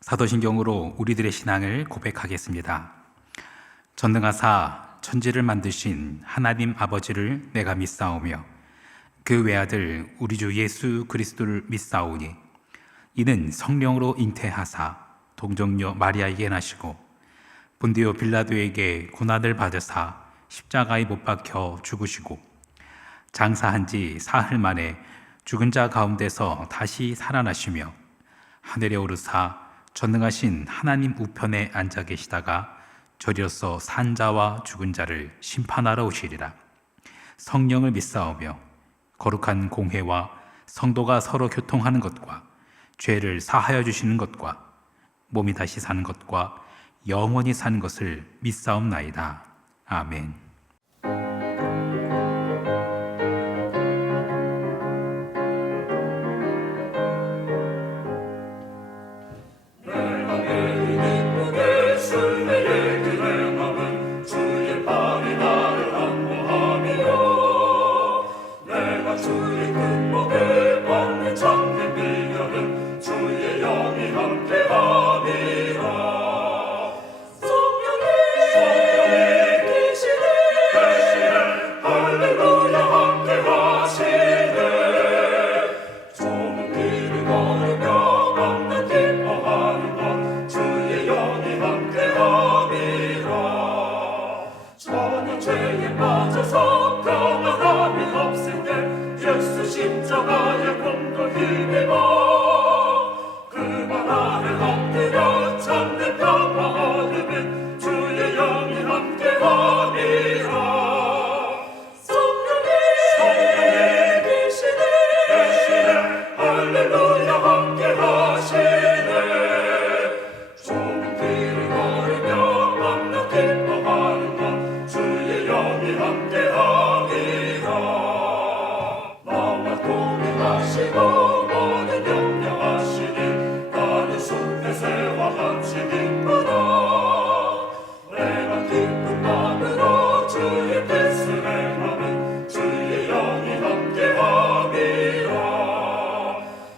사도신경으로 우리들의 신앙을 고백하겠습니다. 전능하사 천지를 만드신 하나님 아버지를 내가 믿사오며 그 외아들 우리 주 예수 그리스도를 믿사오니 이는 성령으로 잉태하사 동정녀 마리아에게 나시고 본디오 빌라도에게 고난을 받으사 십자가에 못 박혀 죽으시고 장사한 지 사흘 만에 죽은 자 가운데서 다시 살아나시며 하늘에 오르사 전능하신 하나님 우편에 앉아 계시다가 저리로서 산 자와 죽은 자를 심판하러 오시리라. 성령을 믿사오며 거룩한 공회와 성도가 서로 교통하는 것과 죄를 사하여 주시는 것과 몸이 다시 사는 것과 영원히 사는 것을 믿사옵나이다. 아멘. 십자가의 공도 힘입어 그만 아래 엎드려 참된 평화 얻으면 주의 영이 함께하리라. 성령이 계시네 할렐루야 함께하시네. 좁은 길을 걸으며 맘껏 기뻐하는 것 주의 영이 함께하리라. 모든 영령하시니 나는 숲의 새와 같이 기쁘다. 내가 기쁜 마음으로 주의 뜻을 행하면 주의 영이 함께함이라.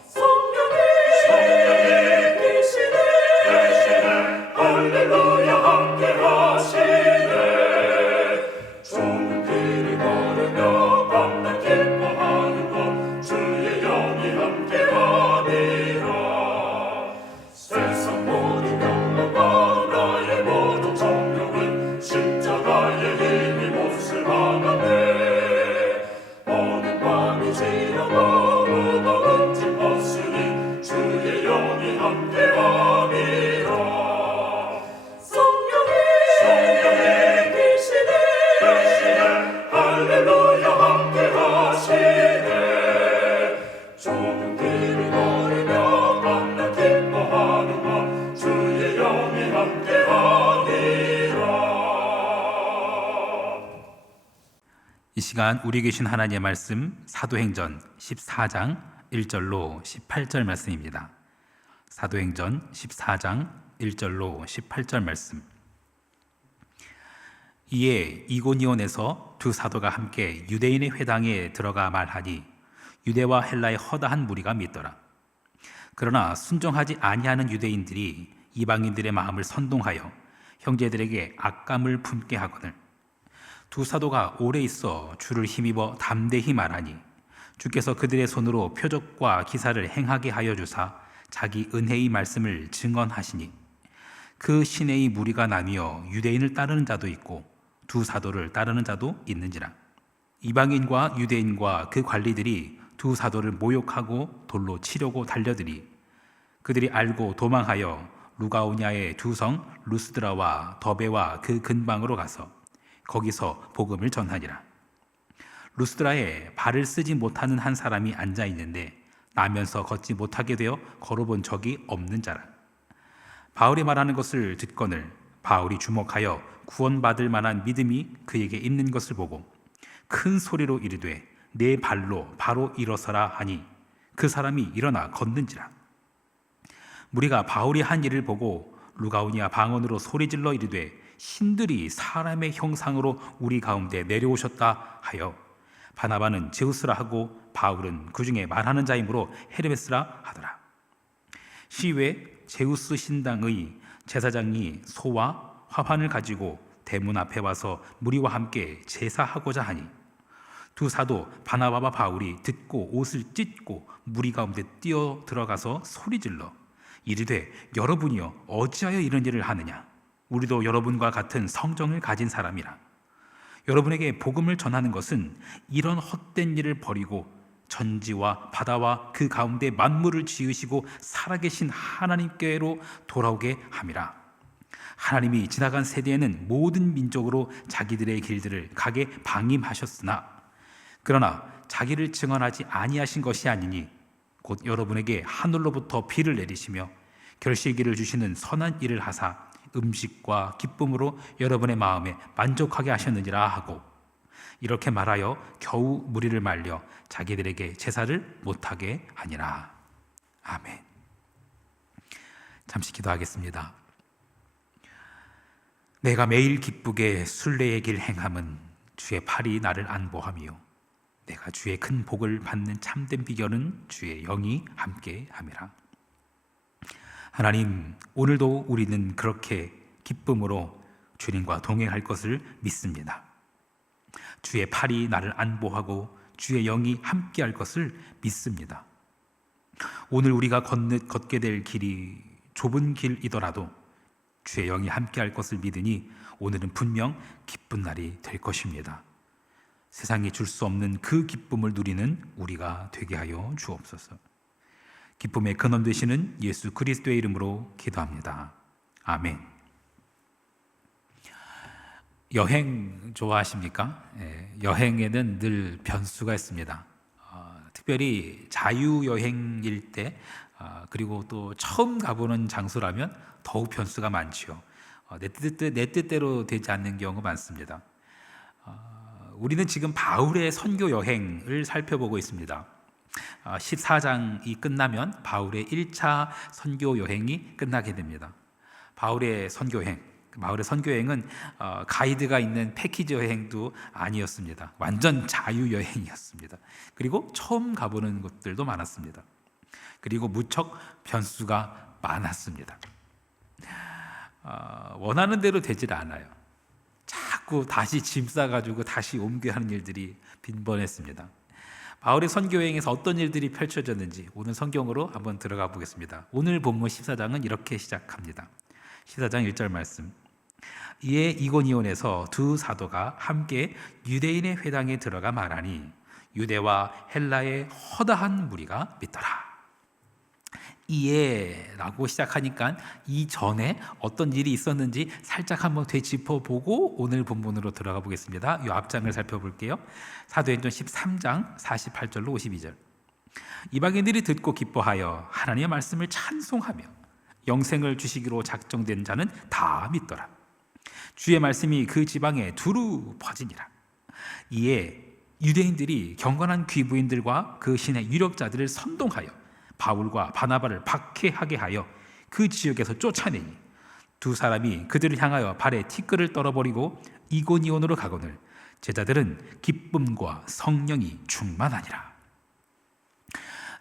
성령이 계시네 할렐루야 함께하시네. 좁은 길을 걸으며 밤낮 기뻐하는 것 주의 영이 함께하니라. 세상 모든 영광과 나의 모든 정욕은 십자가의 힘이 몹을 막아내. 어느 밤이 지나고 무거운 짐 벗으니 주의 영이 함께하니라. 성령이 계시네 할렐루야 함께하시네. 좁은 길을 걸으며 밤낮 기뻐하는 것 주의 영이 함께하니라. 이 시간 우리 계신 하나님의 말씀 사도행전 14장 1절로 18절 말씀입니다. 사도행전 14장 1절로 18절 말씀. 이에 이고니온에서 두 사도가 함께 유대인의 회당에 들어가 말하니 유대와 헬라의 허다한 무리가 믿더라. 그러나 순종하지 아니하는 유대인들이 이방인들의 마음을 선동하여 형제들에게 악감을 품게 하거늘 두 사도가 오래 있어 주를 힘입어 담대히 말하니 주께서 그들의 손으로 표적과 기사를 행하게 하여 주사 자기 은혜의 말씀을 증언하시니 그 시내의 무리가 나뉘어 유대인을 따르는 자도 있고 두 사도를 따르는 자도 있는지라. 이방인과 유대인과 그 관리들이 두 사도를 모욕하고 돌로 치려고 달려들이 그들이 알고 도망하여 루가오냐의 두 성 루스드라와 더베와 그 근방으로 가서 거기서 복음을 전하니라. 루스드라에 발을 쓰지 못하는 한 사람이 앉아 있는데 나면서 걷지 못하게 되어 걸어본 적이 없는 자라. 바울이 말하는 것을 듣거늘 바울이 주목하여 구원받을 만한 믿음이 그에게 있는 것을 보고 큰 소리로 이르되 내 발로 바로 일어서라 하니 그 사람이 일어나 걷는지라. 무리가 바울이 한 일을 보고 루가오니아 방언으로 소리질러 이르되 신들이 사람의 형상으로 우리 가운데 내려오셨다 하여 바나바는 제우스라 하고 바울은 그 중에 말하는 자이므로 헤르메스라 하더라. 시외 제우스 신당의 제사장이 소와 화환을 가지고 대문 앞에 와서 무리와 함께 제사하고자 하니 두 사도 바나바와 바울이 듣고 옷을 찢고 무리 가운데 뛰어 들어가서 소리질러 이르되 여러분이여 어찌하여 이런 일을 하느냐 우리도 여러분과 같은 성정을 가진 사람이라 여러분에게 복음을 전하는 것은 이런 헛된 일을 버리고 전지와 바다와 그 가운데 만물을 지으시고 살아계신 하나님께로 돌아오게 함이라. 하나님이 지나간 세대에는 모든 민족으로 자기들의 길들을 가게 방임하셨으나 그러나 자기를 증언하지 아니하신 것이 아니니 곧 여러분에게 하늘로부터 비를 내리시며 결실기를 주시는 선한 일을 하사 음식과 기쁨으로 여러분의 마음에 만족하게 하셨느니라 하고 이렇게 말하여 겨우 무리를 말려 자기들에게 제사를 못하게 하니라. 아멘. 잠시 기도하겠습니다. 내가 매일 기쁘게 순례의 길 행함은 주의 팔이 나를 안보하며 내가 주의 큰 복을 받는 참된 비결은 주의 영이 함께 함이라. 하나님, 오늘도 우리는 그렇게 기쁨으로 주님과 동행할 것을 믿습니다. 주의 팔이 나를 안보하고 주의 영이 함께할 것을 믿습니다. 오늘 우리가 걷게 될 길이 좁은 길이더라도 주의 영이 함께할 것을 믿으니 오늘은 분명 기쁜 날이 될 것입니다. 세상이 줄 수 없는 그 기쁨을 누리는 우리가 되게 하여 주옵소서. 기쁨의 근원 되시는 예수 그리스도의 이름으로 기도합니다. 아멘. 여행 좋아하십니까? 여행에는 늘 변수가 있습니다. 특별히 자유여행일 때 그리고 또 처음 가보는 장소라면 더욱 변수가 많지요. 내 뜻대로 되지 않는 경우가 많습니다. 우리는 지금 바울의 선교 여행을 살펴보고 있습니다. 14장이 끝나면 바울의 1차 선교 여행이 끝나게 됩니다. 바울의 선교여행은 가이드가 있는 패키지 여행도 아니었습니다. 완전 자유여행이었습니다. 그리고 처음 가보는 곳들도 많았습니다. 그리고 무척 변수가 많았습니다. 원하는 대로 되질 않아요. 자꾸 다시 짐 싸가지고 다시 옮겨야 하는 일들이 빈번했습니다. 바울의 선교여행에서 어떤 일들이 펼쳐졌는지 오늘 성경으로 한번 들어가 보겠습니다. 오늘 본문 14장은 이렇게 시작합니다. 14장 1절 말씀. 이에 이고니온에서 두 사도가 함께 유대인의 회당에 들어가 말하니 유대와 헬라의 허다한 무리가 믿더라. 이에라고 시작하니까 이전에 어떤 일이 있었는지 살짝 한번 되짚어보고 오늘 본문으로 들어가 보겠습니다. 이 앞장을 살펴볼게요. 사도행전 13장 48절로 52절. 이방인들이 듣고 기뻐하여 하나님의 말씀을 찬송하며 영생을 주시기로 작정된 자는 다 믿더라. 주의 말씀이 그 지방에 두루 퍼지니라. 이에 유대인들이 경건한 귀부인들과 그 신의 유력자들을 선동하여 바울과 바나바를 박해하게 하여 그 지역에서 쫓아내니 두 사람이 그들을 향하여 발에 티끌을 떨어버리고 이고니온으로 가거늘 제자들은 기쁨과 성령이 충만하니라.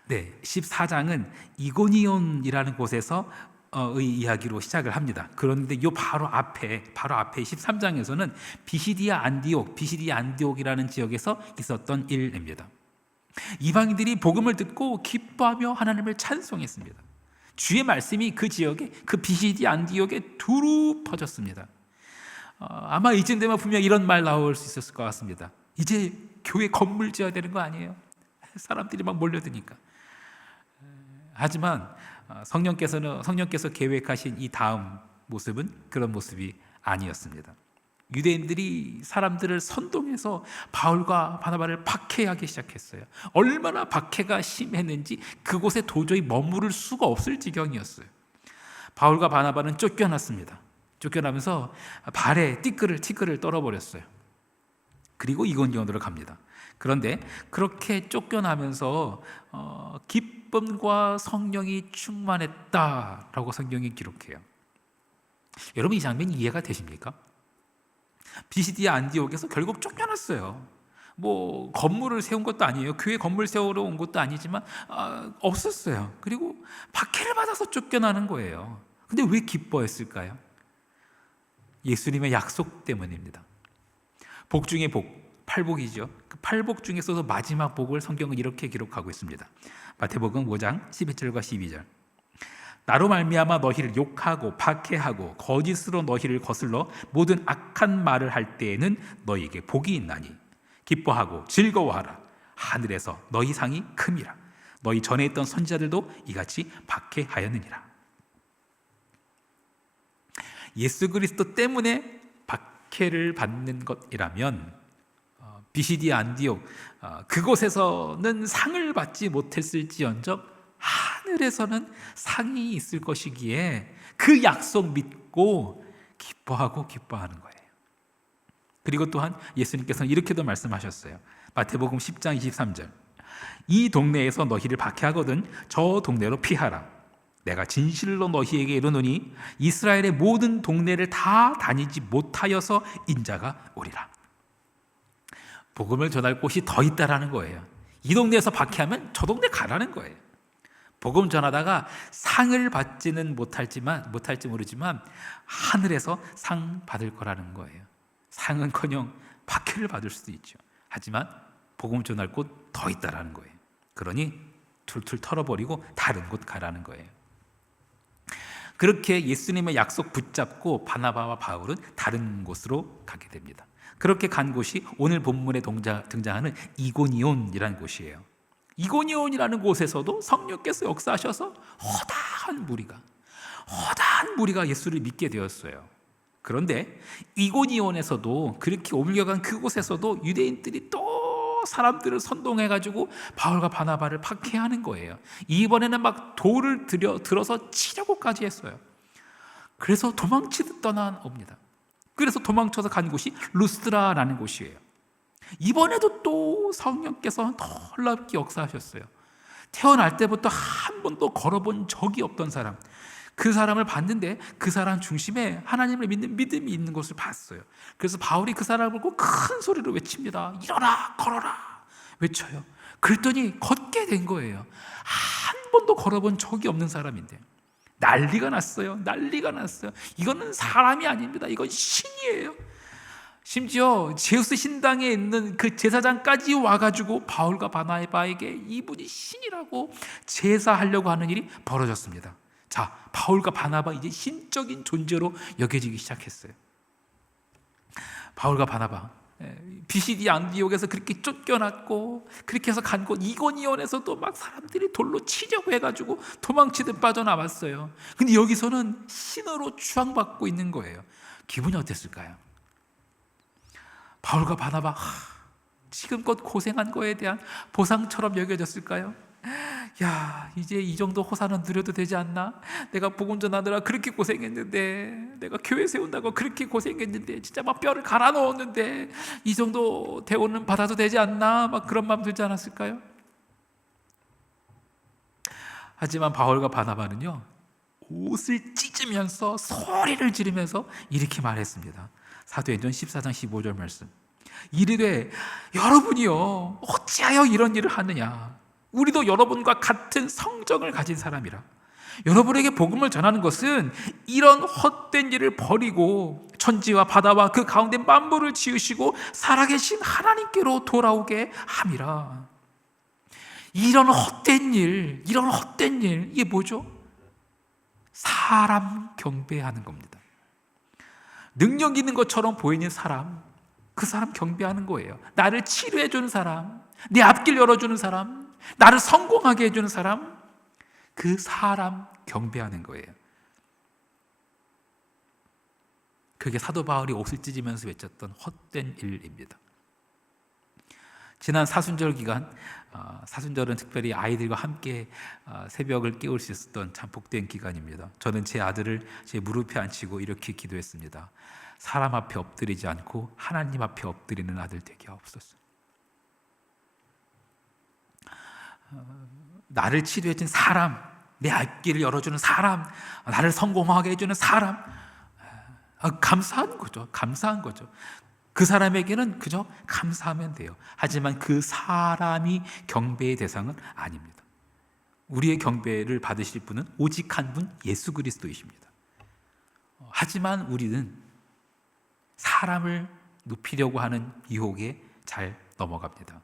네, 14장은 이고니온이라는 곳에서 의 이야기로 시작을 합니다. 그런데 이 바로 앞에 13장에서는 비시디아 안디옥이라는 지역에서 있었던 일입니다. 이방인들이 복음을 듣고 기뻐하며 하나님을 찬송했습니다. 주의 말씀이 그 지역에, 그 비시디아 안디옥에 두루 퍼졌습니다. 아마 이쯤 되면 분명 이런 말 나올 수 있었을 것 같습니다. 이제 교회 건물 지어야 되는 거 아니에요? 사람들이 막 몰려드니까. 하지만 성령께서 계획하신 이 다음 모습은 그런 모습이 아니었습니다. 유대인들이 사람들을 선동해서 바울과 바나바를 박해하기 시작했어요. 얼마나 박해가 심했는지 그곳에 도저히 머무를 수가 없을 지경이었어요. 바울과 바나바는 쫓겨났습니다. 쫓겨나면서 발에 티끌을 떨어버렸어요. 그리고 이고니온으로 갑니다. 그런데 그렇게 쫓겨나면서 기쁨과 성령이 충만했다라고 성경이 기록해요. 여러분, 이 장면이 이해가 되십니까? 비시디아 안디옥에서 결국 쫓겨났어요. 뭐 건물을 세운 것도 아니에요. 교회 건물 세우러 온 것도 아니지만 없었어요. 그리고 박해를 받아서 쫓겨나는 거예요. 근데 왜 기뻐했을까요? 예수님의 약속 때문입니다. 복 중에 복, 팔복이죠. 그 팔복 중에서도 마지막 복을 성경은 이렇게 기록하고 있습니다. 마태복음 5장 11절과 12절. 나로 말미암아 너희를 욕하고 박해하고 거짓으로 너희를 거슬러 모든 악한 말을 할 때에는 너희에게 복이 있나니 기뻐하고 즐거워하라. 하늘에서 너희 상이 큼이라. 너희 전에 있던 선지자들도 이같이 박해하였느니라. 예수 그리스도 때문에 박해를 받는 것이라면 비시디 안디옥 그곳에서는 상을 받지 못했을지언정 하늘에서는 상이 있을 것이기에 그 약속 믿고 기뻐하는 거예요. 그리고 또한 예수님께서는 이렇게도 말씀하셨어요. 마태복음 10장 23절. 이 동네에서 너희를 박해하거든 저 동네로 피하라. 내가 진실로 너희에게 이르노니 이스라엘의 모든 동네를 다 다니지 못하여서 인자가 오리라. 복음을 전할 곳이 더 있다라는 거예요. 이 동네에서 박해하면 저 동네 가라는 거예요. 복음 전하다가 상을 받지는 못할지 모르지만 하늘에서 상 받을 거라는 거예요. 상은커녕 박해를 받을 수도 있죠. 하지만 복음 전할 곳 더 있다라는 거예요. 그러니 툴툴 털어버리고 다른 곳 가라는 거예요. 그렇게 예수님의 약속 붙잡고 바나바와 바울은 다른 곳으로 가게 됩니다. 그렇게 간 곳이 오늘 본문에 등장하는 이고니온이라는 곳이에요. 이고니온이라는 곳에서도 성령께서 역사하셔서 허다한 무리가 예수를 믿게 되었어요. 그런데 이고니온에서도 그렇게 옮겨간 그곳에서도 유대인들이 또 사람들을 선동해가지고 바울과 바나바를 박해하는 거예요. 이번에는 막 돌을 들어서 치려고까지 했어요. 그래서 도망치듯 떠나옵니다. 그래서 도망쳐서 간 곳이 루스드라라는 곳이에요. 이번에도 또 성령께서 놀랍게 역사하셨어요. 태어날 때부터 한 번도 걸어본 적이 없던 사람, 그 사람을 봤는데 그 사람 중심에 하나님을 믿는 믿음이 있는 것을 봤어요. 그래서 바울이 그 사람을 보고 큰 소리로 외칩니다. 일어나 걸어라 외쳐요. 그랬더니 걷게 된 거예요. 한 번도 걸어본 적이 없는 사람인데 난리가 났어요. 이거는 사람이 아닙니다. 이건 신이에요. 심지어 제우스 신당에 있는 그 제사장까지 와가지고 바울과 바나바에게 이분이 신이라고 제사하려고 하는 일이 벌어졌습니다. 자, 바울과 바나바 이제 신적인 존재로 여겨지기 시작했어요. 바울과 바나바 비시디 안디옥에서 그렇게 쫓겨났고 그렇게 해서 간 곳 이고니온에서도 막 사람들이 돌로 치려고 해가지고 도망치듯 빠져나왔어요. 근데 여기서는 신으로 추앙받고 있는 거예요. 기분이 어땠을까요? 바울과 바나바 지금껏 고생한 거에 대한 보상처럼 여겨졌을까요? 야, 이제 이 정도 호사는 누려도 되지 않나? 내가 복음 전하느라 그렇게 고생했는데, 내가 교회 세운다고 그렇게 고생했는데, 진짜 막 뼈를 갈아 넣었는데 이 정도 대우는 받아도 되지 않나? 막 그런 마음 들지 않았을까요? 하지만 바울과 바나바는요, 옷을 찢으면서 소리를 지르면서 이렇게 말했습니다. 사도행전 14장 15절 말씀. 이르되 여러분이요 어찌하여 이런 일을 하느냐? 우리도 여러분과 같은 성정을 가진 사람이라. 여러분에게 복음을 전하는 것은 이런 헛된 일을 버리고 천지와 바다와 그 가운데 만물을 지으시고 살아계신 하나님께로 돌아오게 함이라. 이런 헛된 일, 이게 뭐죠? 사람 경배하는 겁니다. 능력 있는 것처럼 보이는 사람, 그 사람 경배하는 거예요. 나를 치료해 주는 사람, 내 앞길 열어주는 사람, 나를 성공하게 해주는 사람, 그 사람 경배하는 거예요. 그게 사도 바울이 옷을 찢으면서 외쳤던 헛된 일입니다. 지난 사순절 기간, 사순절은 특별히 아이들과 함께 새벽을 깨울 수 있었던 참 복된 기간입니다. 저는 제 아들을 제 무릎에 앉히고 이렇게 기도했습니다. 사람 앞에 엎드리지 않고 하나님 앞에 엎드리는 아들 되게 하옵소서. 나를 치료해준 사람, 내 앞길을 열어주는 사람, 나를 성공하게 해주는 사람, 감사한 거죠. 그 사람에게는 그저 감사하면 돼요. 하지만 그 사람이 경배의 대상은 아닙니다. 우리의 경배를 받으실 분은 오직 한 분, 예수 그리스도이십니다. 하지만 우리는 사람을 높이려고 하는 유혹에 잘 넘어갑니다.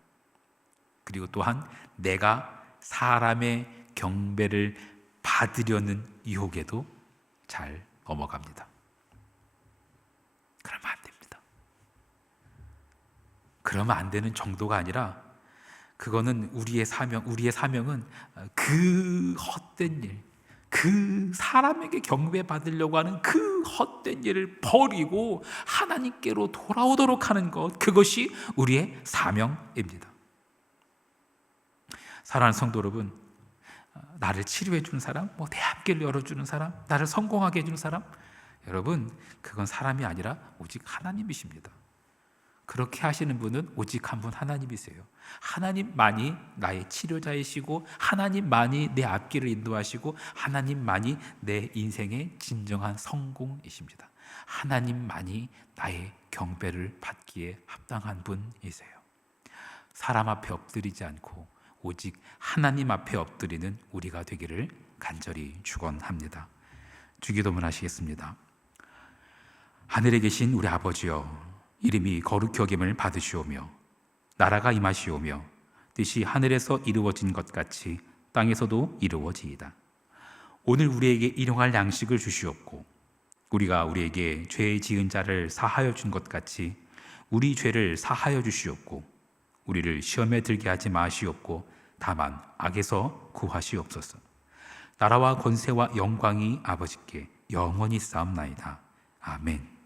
그리고 또한 내가 사람의 경배를 받으려는 유혹에도 잘 넘어갑니다. 그러면 안 됩니다. 그러면 안 되는 정도가 아니라 그거는 우리의 사명은 그 헛된 일, 그 사람에게 경배받으려고 하는 그 헛된 일을 버리고 하나님께로 돌아오도록 하는 것, 그것이 우리의 사명입니다. 사랑하는 성도 여러분, 나를 치료해 주는 사람, 내 앞길을 열어주는 사람, 나를 성공하게 해주는 사람, 여러분 그건 사람이 아니라 오직 하나님이십니다. 그렇게 하시는 분은 오직 한 분 하나님이세요. 하나님만이 나의 치료자이시고 하나님만이 내 앞길을 인도하시고 하나님만이 내 인생의 진정한 성공이십니다. 하나님만이 나의 경배를 받기에 합당한 분이세요. 사람 앞에 엎드리지 않고 오직 하나님 앞에 엎드리는 우리가 되기를 간절히 축원합니다. 주기도문 하시겠습니다. 하늘에 계신 우리 아버지여, 이름이 거룩히 여김을 받으시오며 나라가 임하시오며 뜻이 하늘에서 이루어진 것 같이 땅에서도 이루어지이다. 오늘 우리에게 일용할 양식을 주시옵고 우리가 우리에게 죄 지은 자를 사하여 준 것 같이 우리 죄를 사하여 주시옵고 우리를 시험에 들게 하지 마시옵고 다만 악에서 구하시옵소서. 나라와 권세와 영광이 아버지께 영원히 쌓옵나이다. 아멘.